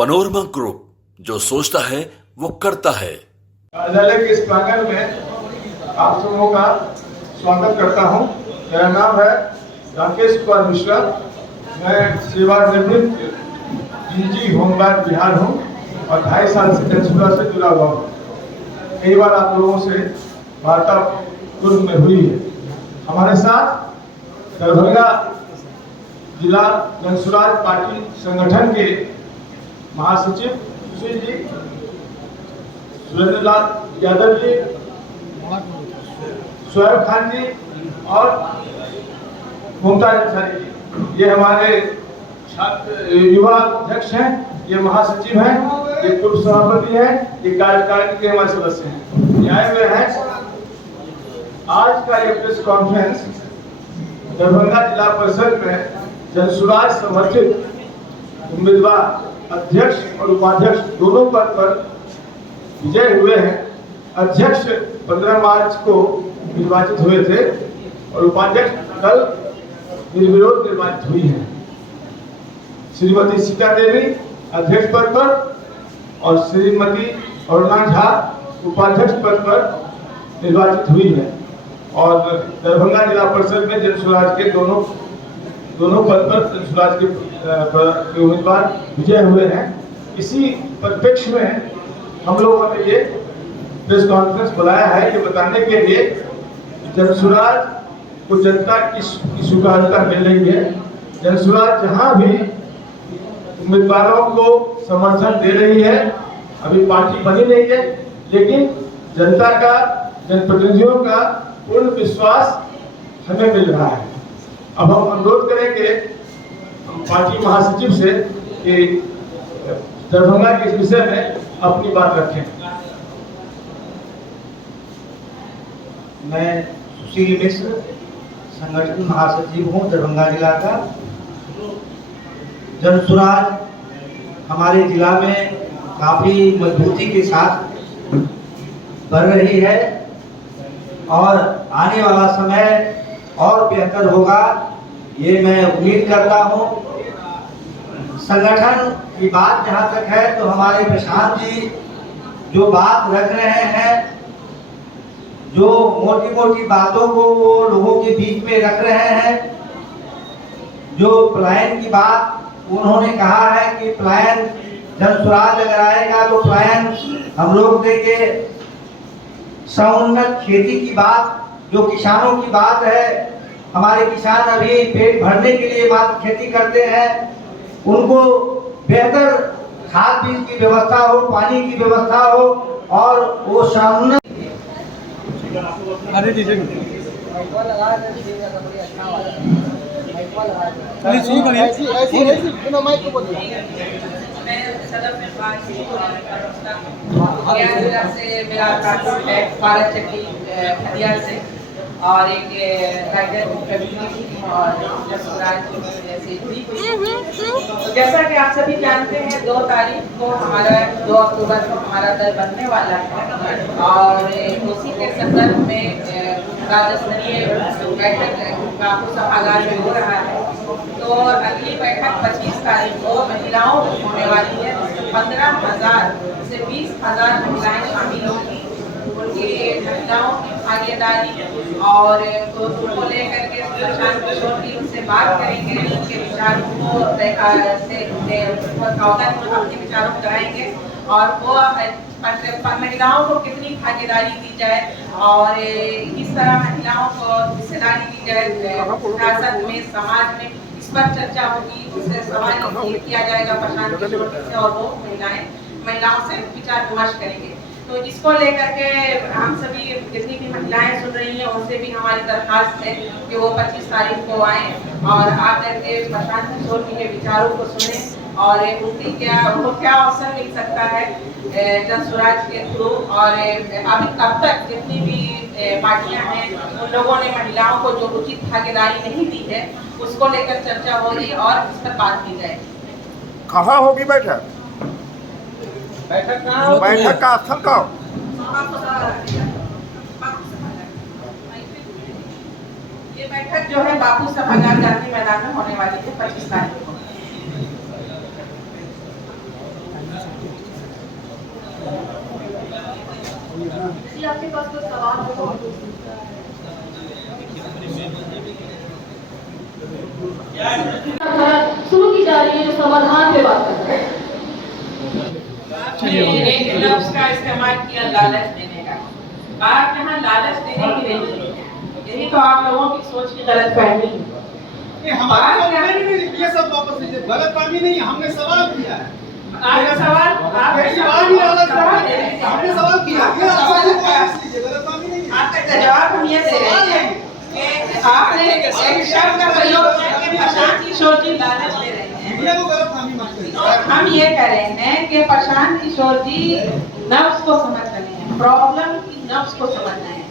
Panorama group, जो सोचता है वो करता है। कार्यालय के इस प्रांगण में आप सबों का स्वागत करता हूं। मेरा नाम है राकेश कुमार मिश्रा। मैं सेवानिवृत्त डीजी होमगार्ड बिहार हूं और 2.5 साल से जनसुरा से जुड़ा हुआ हूं। कई बार आप लोगों से वार्ता पूर्व में हुई है। हमारे साथ दरभंगा जिला जनसुराज पार्टी संगठन के महासचिव सुशील जी, सुरेंद्र लाल यादव जी, शोएब खान जी और मुमताज अंसारी जी, ये हमारे छात्र युवा अध्यक्ष हैं, ये महासचिव हैं, ये पूर्व सभापति हैं, ये कार्यकारिणी के हमारे सदस्य हैं, ये आए हुए हैं। आज का ये प्रेस कॉन्फ्रेंस दरभंगा जिला परिषद में जनसुराज समर्थित उम्मीदवार अध्यक्ष और उपाध्यक्ष दोनों पद पर विजय हुए हैं। अध्यक्ष 15 मार्च को निर्वाचित हुए थे और उपाध्यक्ष कल निर्विरोध निर्वाचित हुई है। श्रीमती सीता देवी अध्यक्ष पद पर और श्रीमती अरुणा झा उपाध्यक्ष पद पर निर्वाचित हुई है और दरभंगा जिला परिषद में जनसुराज के दोनों पद पर जनसुराज के उम्मीदवार विजय हुए हैं। इसी परिप्रेक्ष्य में हम लोगों ने ये प्रेस कॉन्फ्रेंस बुलाया है, ये बताने के लिए जनसुराज को जनता की स्वीकार्यता मिल रही है। जनसुराज जहां भी उम्मीदवारों को समर्थन दे रही है, अभी पार्टी बनी नहीं है, लेकिन जनता का, जनप्रतिनिधियों का पूर्ण विश्वास हमें मिल रहा है। अब हम अनुरोध करेंगे पार्टी महासचिव से कि दरभंगा के इस विषय में अपनी बात रखें। मैं सुशील मिश्र, संगठन महासचिव हूँ दरभंगा जिला का। जनसुराज हमारे जिला में काफ़ी मजबूती के साथ बढ़ रही है और आने वाला समय और बेहतर होगा, ये मैं उम्मीद करता हूँ। संगठन की बात जहाँ तक है तो हमारे प्रशांत जी जो बात रख रहे हैं, जो मोटी मोटी बातों को वो लोगों के बीच में रख रहे हैं, जो प्लान की बात उन्होंने कहा है कि प्लान जनसुराज अगर आएगा तो प्लान हम लोग देंगे। समुन्नत खेती की बात, जो किसानों की बात है, हमारे किसान अभी पेट भरने के लिए मात्र खेती करते हैं, उनको बेहतर खाद बीज की व्यवस्था हो, पानी की व्यवस्था हो और वो समुन्नत और एक राइडर और से जुड़ी हुई है। तो जैसा कि आप सभी जानते हैं 2 तारीख को हमारा 2 अक्टूबर को हमारा दल बनने वाला है और उसी के संदर्भ में राज्य स्तरीय बैठक बापू सभागार में हो रहा है। तो अगली बैठक 25 तारीख को महिलाओं की होने वाली है। 15,000 से 20,000 महिलाएं शामिल होंगी। उनकी महिलाओं की भागीदारी और उनको लेकर के प्रशांत किशोर जी उनसे बात करेंगे, उनके विचारों को अपने विचारों को कराएंगे और वो महिलाओं को कितनी भागीदारी दी जाए और किस तरह महिलाओं को हिस्सेदारी दी जाए सियासत में, समाज में, इस पर चर्चा होगी। उससे सवाल किया जाएगा प्रशांत किशोर जी से और वो महिलाओं से विचार विमर्श करेंगे। तो इसको लेकर के हम सभी जितनी भी महिलाएं सुन रही हैं उनसे भी हमारी दरखास्त है कि वो 25 तारीख को आए और आकर के प्रशांत किशोर जी के विचारों को सुने और उनको क्या अवसर मिल सकता है जनसुराज के थ्रू। और अभी अब तक जितनी भी पार्टियां हैं उन लोगों ने महिलाओं को जो उचित भागीदारी नहीं दी है उसको लेकर चर्चा होगी और इस पर बात की जाएगी। कहाँ होगी बैठक? बैठक का स्थल का ये बैठक जो है बापू सभागार गांधी मैदान में होने वाली है 25 तारीख को। जी आपके पास कोई सवाल हो तो शुरू की जा रही है जो समाधान पे बात कर रहे हैं। एक लफ्ज का इस्तेमाल किया लालच देने का। बात यहाँ लालच देने की नहीं है, यही तो आप लोगों की सोच की गलतफहमी है। ये सब वापस लीजिए, गलतफहमी नहीं, हमने सवाल किया है। आपका सवाल हमने सवाल किया, वापस लीजिए, गलतफहमी नहीं है। आपका जवाब हम ये दे रहे हैं कि आपने एक शब्द का प्रयोग करके प्रशांत किशोर जी लालच दे रहे हैं। मीडिया को गलतफहमी मत करिए। हम ये कह रहे हैं कि प्रशांत किशोर जी नफ्स को समझ रहे हैं, प्रॉब्लम की नफ्स को समझना है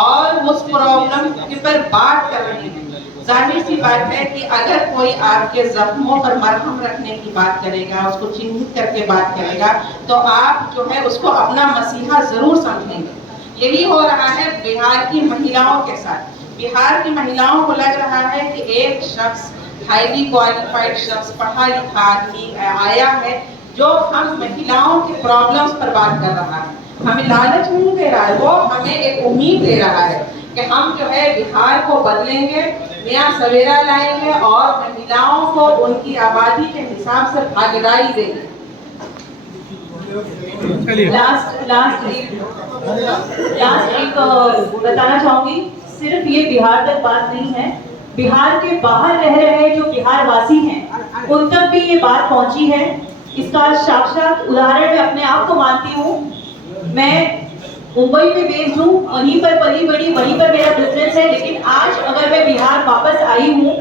और उस प्रॉब्लम के पर बात कर रहे हैं। जाहिर सी बात है कि अगर कोई आपके जख्मों पर मरहम रखने की बात करेगा, उसको चिन्हित करके बात करेगा, तो आप जो है उसको अपना मसीहा जरूर समझेंगे। यही हो रहा है बिहार की महिलाओं के साथ। बिहार की महिलाओं को लग रहा है कि एक शख्स हाईली क्वालिफाइड शख्स, पढ़ा लिखा आदमी आया है जो हम महिलाओं के प्रॉब्लम्स पर बात कर रहा है। हमें लालच नहीं दे रहा है, वो हमें एक उम्मीद दे रहा है कि हम जो है बिहार को बदलेंगे, नया सवेरा लाएंगे और महिलाओं को उनकी आबादी के हिसाब से भागीदारी देंगे। लास्ट एक बताना चाहूंगी, सिर्फ ये बिहार तक बात नहीं है, बिहार के बाहर रह रहे जो बिहार वासी हैं उन तक भी ये बात पहुंची है। इसका साक्षात उदाहरण मैं अपने आप को मानती हूँ। मैं मुंबई में बेस्ड हूँ, वहीं पर पली बड़ी, वहीं पर मेरा बिजनेस है, लेकिन आज अगर मैं बिहार वापस आई हूँ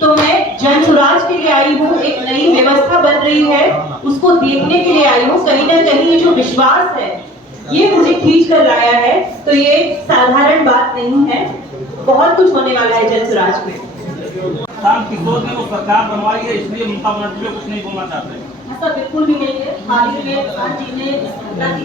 तो मैं जन सुराज के लिए आई हूँ। एक नई व्यवस्था बन रही है, उसको देखने के लिए आई हूँ। कहीं ना कहीं ये जो विश्वास है ये मुझे खींच कर लाया है, तो ये साधारण बात नहीं है। बहुत कुछ होने वाला है जन सुराज में। प्रशांत किशोर ने वो सरकार बनवाई है, इसलिए ममता बनर्जी में कुछ नहीं बोलना चाहते। ऐसा बिल्कुल भी नहीं है। हाल ही में प्रधान जी ने इस घटना की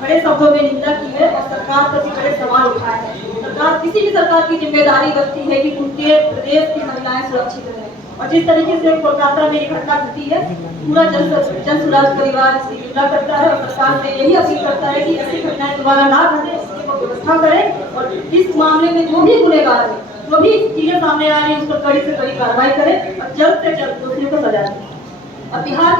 बड़े शब्दों में निंदा की है और सरकार पर भी बड़े सवाल उठाए हैं। सरकार, किसी भी सरकार की जिम्मेदारी बनती है कि उनके प्रदेश की महिलाएं सुरक्षित रहें, और जिस तरीके से कोलकाता में ये घटना घटी है, पूरा जन सुराज परिवार इसकी निंदा करता है और सरकार से यही अपील करता है कि ऐसी घटनाएं दोबारा ना घटे, इसकी वो व्यवस्था करें और इस मामले में जो भी गुनहगार है, जो भी चीजें सामने आ रही है, उस पर कड़ी से कड़ी कार्रवाई करें और जल्द से जल्द दोषियों को सजा दें। अब बिहार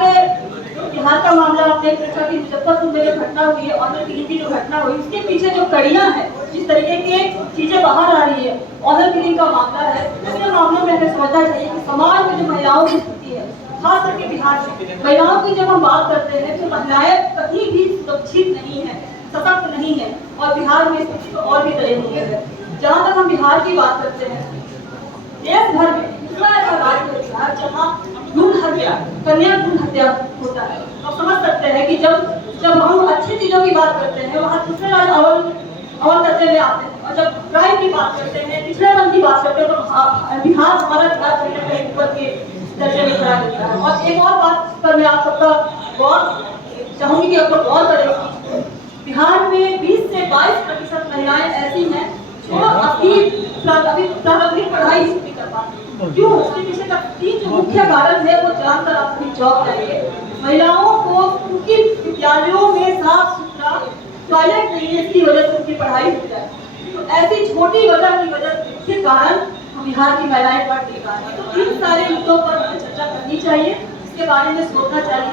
का मामला आप देख रहे हैं कि मुजफ्फरपुर में जो घटना हुई है, ऑनर किलिंग की जो घटना हुई, उसके पीछे जो कड़ियां हैं, जिस तरीके की चीजें बाहर आ रही है, ऑनर किलिंग का मामला है, ऐसे मामलों में हमें समझना चाहिए कि समाज में जो महिलाओं की स्थिति है, खास करके बिहार में महिलाओं की जब हम बात करते हैं तो महिलाएं कहीं भी सुरक्षित नहीं है, सशक्त नहीं है, और बिहार में स्थिति तो और भी दयनीय है। जहाँ तक हम बिहार की बात करते हैं, देश भर में दूसरा ऐसा राज्य है बिहार जहाँ भ्रूण हत्या, कन्या भ्रूण हत्या होता है। आप समझ सकते हैं कि जब हम अच्छी चीजों की बात करते हैं, वहाँ दूसरे राज्य अव्वल करते हुए आते हैं, और जब क्राइम की बात करते हैं, पिछड़ेपन की बात करते हैं, तो बिहार हमारा बिहार ऊपर के दर्जे में खड़ा रहता है। और एक और बात पर मैं आप सबका गौर चाहूंगी कि आप लोग गौर करें, बिहार में 20 से 22% महिलाएं ऐसी हैं जो अभी प्रारंभिक पढ़ाई नहीं कर पाती। क्यों? उसके पीछे का तीन जो मुख्य कारण है वो जानकर आप अपनी जॉब करेंगे। महिलाओं को उनके विद्यालयों में साफ सुथरा टॉयलेट नहीं है, इसकी वजह से उनकी पढ़ाई हो जाए। तो ऐसी छोटी वजह के कारण हम बिहार की महिलाएं पढ़ नहीं पा रही। तो इन सारे मुद्दों पर हमें चर्चा करनी चाहिए, इसके बारे में सोचना चाहिए।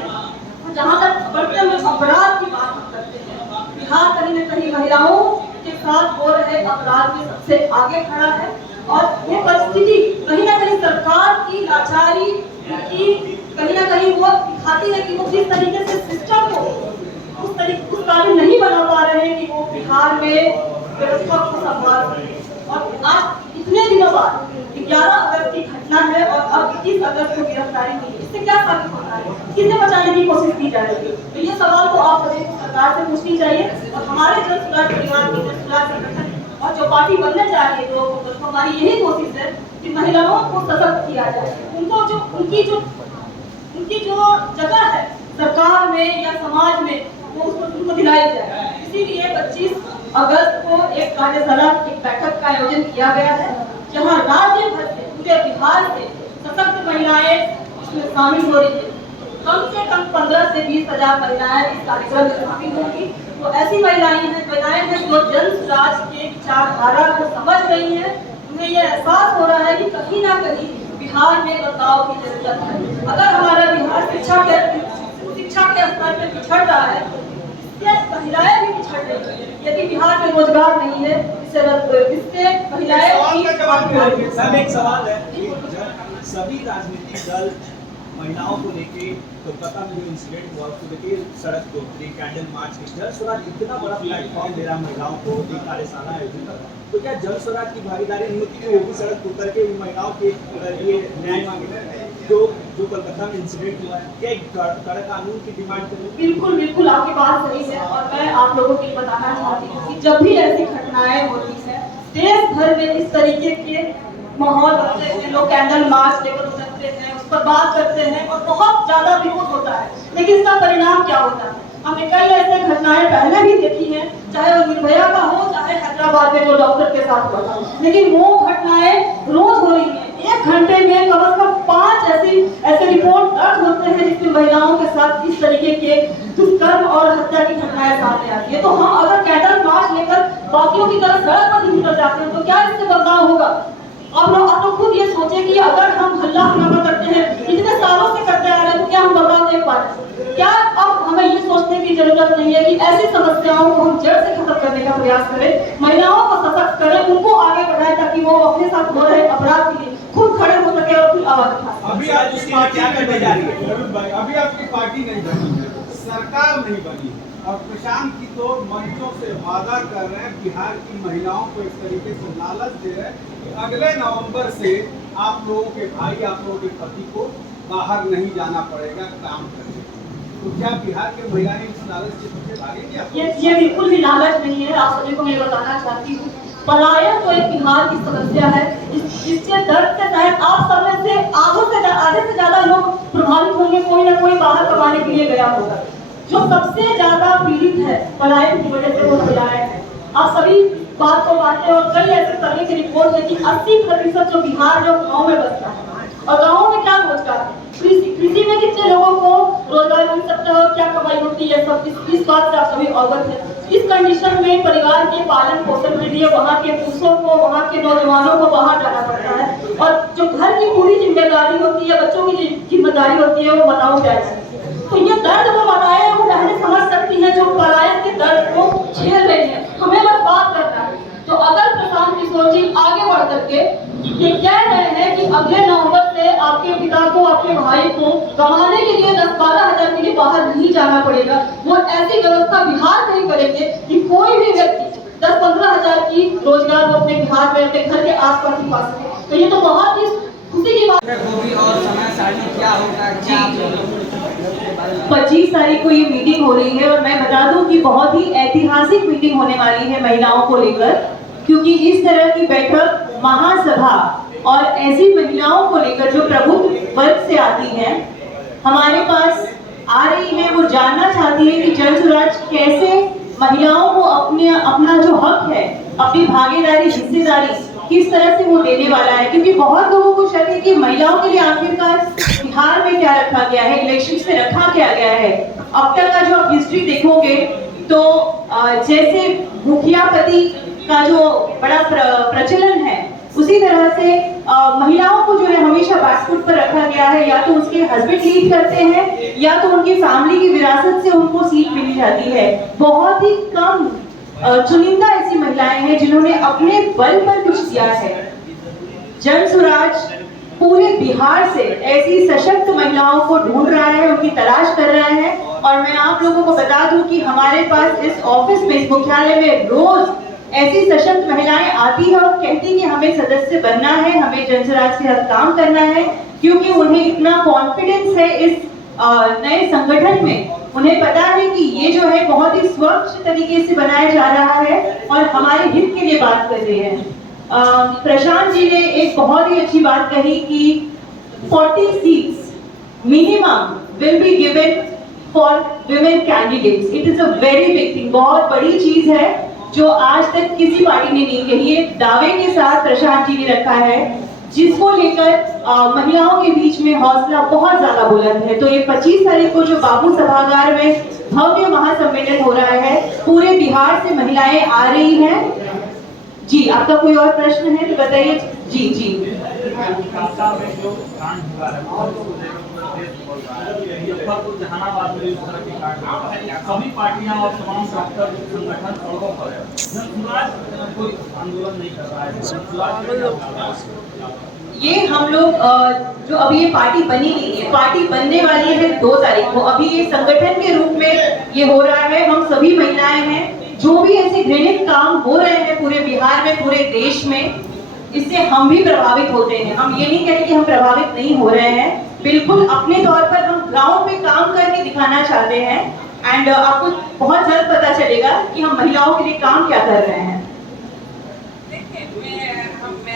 जहाँ तक बढ़ते हुए अपराध की बात हम करते हैं, बिहार कहीं न कहीं महिलाओं के साथ हो रहे अपराध में सबसे आगे खड़ा है, और ये परिस्थिति कहीं ना कहीं सरकार की लाचारी की कहीं ना कहीं वो दिखाती है कि वो किस तरीके से सिस्टम को उस काबिल नहीं बना पा रहे हैं कि वो बिहार में व्यवस्था को संभाल सके। और आज इतने दिनों बाद 11 अगस्त की घटना है और अब 21 अगस्त को गिरफ्तारी हुई है, इससे क्या साबित होता है? किसे बचाने की कोशिश की जा रही है? तो ये सवाल को आप सभी सरकार से पूछनी चाहिए। और हमारे जन सुराज परिवार की जन सुराज संगठन और जो पार्टी बनने जा रही है, तो हमारी यही कोशिश है कि महिलाओं को सशक्त किया जाए, उनकी जो जगह है सरकार में या समाज में, वो उनको दिलाई जाए। इसीलिए 25 अगस्त को एक कार्यशाला, एक बैठक का आयोजन किया गया है, जहां राज्य भर से, पूरे बिहार से सशक्त महिलाएं इसमें शामिल हो रही है। कम से कम 15 से 20 हजार महिलाएं इस कार्यक्रम में शामिल होंगी। तो ऐसी महिलाएं हैं जो जन स्वराज के विचारधारा को समझ रही हैं। उन्हें यह एहसास हो रहा है कि कहीं ना कहीं बिहार में बदलाव की जरूरत है। अगर हमारा बिहार शिक्षा के स्तर पर पिछड़ रहा है, महिलाएं भी पिछड़ रही है। यदि बिहार में रोजगार नहीं है, इससे महिलाएं सब एक सवाल है, सभी राजनीतिक दल महिलाओं को लेके कोलकाता में जो इंसिडेंट हुआ उसको लेके सड़क पे उतरी, कैंडल मार्च की। जल स्वराज इतना बड़ा प्लेटफॉर्म दे रहा महिलाओं को, एक कार्यशाला आयोजित कर, तो क्या जल स्वराज की भागीदारी नहीं होती कि वो भी सड़क पर उतर के महिलाओं के लिए न्याय मांगे? जो कोलकाता में इंसिडेंट हुआ है, क्या एक कड़क कानून की डिमांड करें? बिल्कुल आपकी बात सही है। और मैं आप लोगों को बताना चाहती हूँ कि जब भी ऐसी घटनाएं होती है देश भर में, इस तरीके के माहौल बनते हैं, लोग कैंडल मार्च लेकर उतरते हैं, उस पर बात करते हैं और बहुत ज्यादा विरोध होता है। लेकिन इसका परिणाम क्या होता है? हमने कई ऐसे घटनाएं पहले भी देखी हैं, चाहे वो निर्भया का हो, चाहे हैदराबाद में जो डॉक्टर के साथ हुआ था। लेकिन वो घटनाएं रोज हो रही हैं। 1 घंटे में कम से कम 5 ऐसे रिपोर्ट दर्ज होते हैं जिसमें महिलाओं के साथ इस तरीके के दुष्कर्म और हत्या की घटनाएं सामने आती है। तो हम अगर कैंडल मार्च लेकर बाकियों की तरह सड़क पर नहीं उतर जाते हैं तो क्या इससे बदलाव होगा? आप लोग खुद ये सोचें कि अगर हम हल्ला हंगामा करते हैं, इतने सालों से करते आ रहे हैं, तो क्या हम बदलाव देख पा रहे हैं? क्या अब हमें ये सोचने की जरूरत नहीं है कि ऐसी समस्याओं को हम जड़ से खत्म करने का प्रयास करें, महिलाओं को सशक्त करें, उनको आगे बढ़ाएं ताकि वो अपने साथ हो रहे अपराध के लिए खुद खड़े हो सके और खुद आवाज उठा सके। अभी आज उसके लिए क्या करने जा रही है? अभी आपकी पार्टी नहीं बनी है, सरकार नहीं बनी है, और प्रशांत की तो मंचों से वादा कर रहे हैं, बिहार की महिलाओं को एक तरीके से लालच दे रहे हैं कि अगले नवंबर से आप लोगों के भाई, आप लोगों के पति को बाहर नहीं जाना पड़ेगा काम करने। तो क्या बिहार के महिलाएं इस लालच से पीछे भागेंगी? ये बिल्कुल भी लालच नहीं है। आप सभी को मैं बताना चाहती हूँ, पलायन तो एक बिहार की समस्या है। इसके दर्द के तहत आप सब में से आधे से ज्यादा लोग प्रभावित होंगे, कोई ना कोई बाहर कमाने के लिए गया होगा। जो सबसे ज्यादा पीड़ित है पलायन की वजह से वो महिलाएं हैं। आप सभी बात को मानते हैं और कई ऐसे सर्वे की रिपोर्ट है कि 80% जो बिहार में गाँव में बसता है। और गाँव में क्या रोजगार है? कृषि में कितने लोगों को रोजगार मिल सकता है और क्या कमाई होती है, सब इस बात से आप सभी अवगत हैं। इस कंडीशन में परिवार के पालन पोषण के लिए वहाँ के पुरुषों को, वहाँ के नौजवानों को बाहर जाना पड़ता है। और जो घर की पूरी जिम्मेदारी होती है, बच्चों की जिम्मेदारी होती है, वो बताओ क्या है। तो ये दर्द वो बताए, वो बहनें समझ सकती हैं जो पलायन के दर्द को झेल रही है। हमें बस बात करना है। तो अगर प्रशांत किशोर जी आगे बढ़ करके ये कह रहे हैं कि अगले नवंबर से आपके पिता को, आपके भाई को कमाने के लिए 10-12 हजार के लिए बाहर नहीं जाना पड़ेगा, वो ऐसी व्यवस्था बिहार में ही करेंगे कि कोई भी व्यक्ति 10-15 हजार की रोजगार वो अपने बिहार में, अपने घर के आसपास ही पा सके। तो ये तो बहुत ही खुशी की बात है। और समय सारणी क्या होगा? 25 तारीख को ये मीटिंग हो रही है और मैं बता दूं कि बहुत ही ऐतिहासिक मीटिंग होने वाली है महिलाओं को लेकर, क्योंकि इस तरह की बैठक, महासभा और ऐसी महिलाओं को लेकर जो प्रबुद्ध वर्ग से आती हैं, हमारे पास आ रही है, वो जानना चाहती है कि जन स्वराज कैसे महिलाओं को अपना जो हक है, अपनी भागीदारी, हिस्सेदारी किस तरह से वो देने वाला है। क्योंकि बहुत लोगों को शक है कि महिलाओं के लिए आखिरकार बिहार में क्या रखा गया है, इलेक्शन में रखा क्या गया है। अब तक का जो आप हिस्ट्री देखोगे तो जैसे मुखिया पति का जो बड़ा प्रचलन है, उसी तरह से महिलाओं को जो है हमेशा बैकफुट पर रखा गया है। या तो उसके हस्बैंड लीड करते हैं या तो उनकी फैमिली की विरासत से उनको सीट मिल जाती है। बहुत ही कम चुनिंदा ऐसी महिलाएं हैं जिन्होंने अपने बल पर कुछ किया है। जन स्वराज पूरे बिहार से ऐसी सशक्त महिलाओं को ढूंढ रहा है, उनकी तलाश कर रहा है। और मैं आप लोगों को बता दूं कि हमारे पास इस ऑफिस में, इस मुख्यालय में रोज ऐसी सशक्त महिलाएं आती है और कहती कि हमें सदस्य बनना है, हमें जन स्वराज के साथ काम करना है, क्योंकि उन्हें इतना कॉन्फिडेंस है इस नए संगठन में। उन्हें पता है कि ये जो है बहुत ही स्वच्छ तरीके से बनाया जा रहा है और हमारे हित के लिए बात कर रहे हैं। प्रशांत जी ने एक बहुत ही अच्छी बात कही कि 40 seats minimum will be given for women candidates. It is a very big thing, बहुत बड़ी चीज है जो आज तक किसी पार्टी ने नहीं कही है। दावे के साथ प्रशांत जी ने रखा है जिसको लेकर महिलाओं के बीच में हौसला बहुत ज्यादा बुलंद है। तो ये 25 तारीख को जो बाबू सभागार में भव्य महासम्मेलन हो रहा है, पूरे बिहार से महिलाएं आ रही हैं। जी, आपका कोई और प्रश्न है तो बताइए। जी जी, कांसा में जो कांड हुआ है और उसको लेकर पूरा देश बोल रहा है, मुजफ्फरपुर जहानाबाद में इस तरह के कांड हुआ है, सभी पार्टियां और तमाम डॉक्टर संगठन सड़कों पर है। जनसुराज कोई आंदोलन नहीं कर रहा है, जनसुराज ये हम लोग जो अभी ये पार्टी बनी नहीं है, पार्टी बनने वाली है 2 तारीख को। अभी ये संगठन के रूप में ये हो रहा है। हम सभी महिलाएं हैं, जो भी ऐसे घृणित काम हो रहे हैं पूरे बिहार में, पूरे देश में, इससे हम भी प्रभावित होते हैं। हम ये नहीं कहें कि हम प्रभावित नहीं हो रहे हैं, बिल्कुल अपने तौर पर हम गांव पे काम करके दिखाना चाहते हैं। एंड आपको बहुत जल्द पता चलेगा कि हम महिलाओं के लिए काम क्या कर रहे हैं।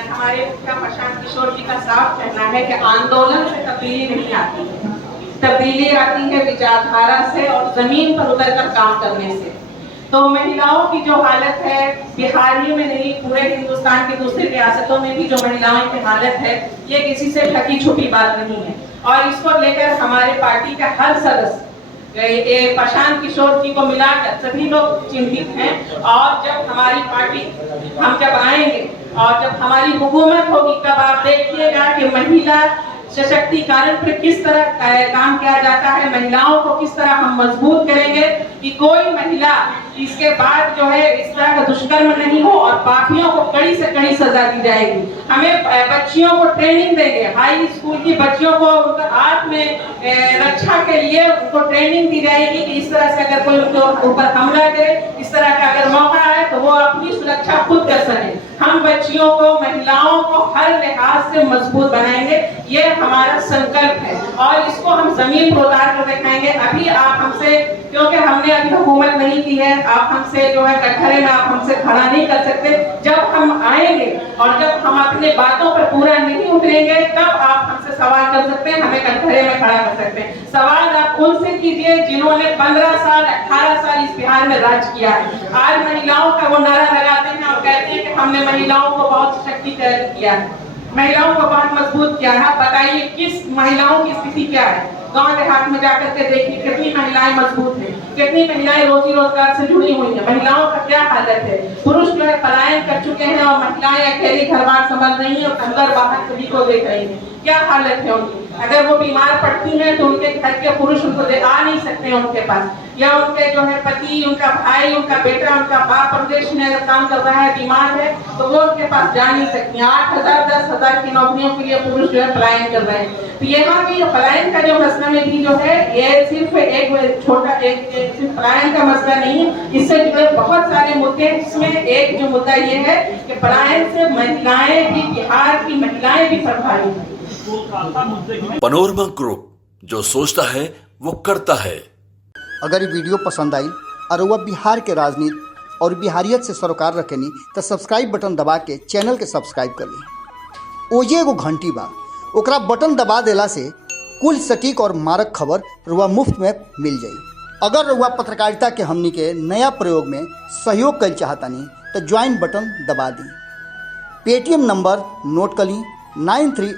हमारे मुखिया प्रशांत किशोर जी का साफ कहना है कि आंदोलन से तब्दीली नहीं आती है, तब्दीली आती है विचारधारा से और जमीन पर उतरकर काम करने से। तो महिलाओं की जो हालत है बिहार ही में नहीं, पूरे हिंदुस्तान की दूसरी रियासतों में भी जो महिलाओं की हालत है, ये किसी से ढकी छुपी बात नहीं है। और इसको लेकर हमारे पार्टी का हर सदस्य प्रशांत किशोर जी को मिलाकर सभी लोग चिंतित हैं। और जब हमारी पार्टी, हम जब आएंगे और जब हमारी हुकूमत होगी, तब आप देखिएगा कि महिला सशक्तिकरण पर किस तरह काम किया जाता है, महिलाओं को किस तरह हम मजबूत करेंगे कि कोई महिला इसके बाद जो है इस तरह का दुष्कर्म नहीं हो और पापियों को कड़ी से कड़ी सजा दी जाएगी। हमें बच्चियों को ट्रेनिंग देंगे, हाई स्कूल की बच्चियों को उनका आत्म रक्षा के लिए उनको ट्रेनिंग दी जाएगी कि इस तरह से अगर कोई उनके ऊपर हमला करे, इस तरह का अगर मौका आए तो वो अपनी सुरक्षा खुद कर सके। हम बच्चियों को, महिलाओं को हर लिहाज से मजबूत बनाएंगे, ये हमारा संकल्प है और इसको हम जमीन पर उतार कर दिखाएंगे। अभी आप हमसे, क्योंकि हमने अभी हुकूमत नहीं की है, आप हमसे जो है कटघरे में आप हमसे खड़ा नहीं कर सकते। जब हम आएंगे और जब हम अपने बातों पर पूरा नहीं उतरेंगे, तब आप हमसे सवाल कर सकते हैं, हमें कटघरे में खड़ा कर सकते हैं। सवाल आप उनसे कीजिए जिन्होंने 15 साल 18 साल इस बिहार में राज किया है। आज महिलाओं का वो नारा लगाते हैं और कहते हैं कि हमने महिलाओं को बहुत सशक्तिकरण किया है, महिलाओं को बहुत मजबूत किया है। बताइए किस महिलाओं की स्थिति क्या है? गांव देहात में जाकर के देखिए कितनी महिलाएं मजबूत हैं, कितनी महिलाएं रोजी रोजगार से जुड़ी हुई हैं। महिलाओं का क्या हालत है? पुरुष जो है पलायन कर चुके हैं और महिलाएं अकेली घर बार संभाल रही हैं और अंदर बाहर सभी को देख रही हैं। क्या हालत है उनकी? अगर वो बीमार पड़ती हैं तो उनके घर के पुरुष उनको आ नहीं सकते उनके पास, या उनके जो है पति, उनका भाई, उनका बेटा, उनका बाप प्रदेश में अगर काम कर रहा है, बीमार है, तो वो उनके पास जा नहीं सकती। 8,000 10,000 की नौकरियों के लिए पुरुष जो है पलायन कर रहे हैं। तो यहाँ भी पलायन का जो मसला में भी जो है, ये सिर्फ एक छोटा सिर्फ पलायन का मसला नहीं है, इससे जुड़े बहुत सारे मुद्दे हैं। इसमें एक जो मुद्दा ये है कि पलायन से महिलाएं भी, बिहार की महिलाएं भी प्रभावित हैं। पनोरमा ग्रुप, जो सोचता है वो करता है। अगर ये वीडियो पसंद आई और वह बिहार के राजनीति और बिहारियत से सरोकार रखेनी तो सब्सक्राइब बटन दबा के चैनल के सब्सक्राइब कर ली। ओजे एगो घंटी बा, ओकरा बटन दबा देला से कुल सटीक और मारक खबर रुआ मुफ्त में मिल जाई। अगर रुआ पत्रकारिता के हमनी के नया प्रयोग में सहयोग कर चाहतानी तो ज्वाइन बटन दबा दी। पेटीएम नंबर नोट कर ली 93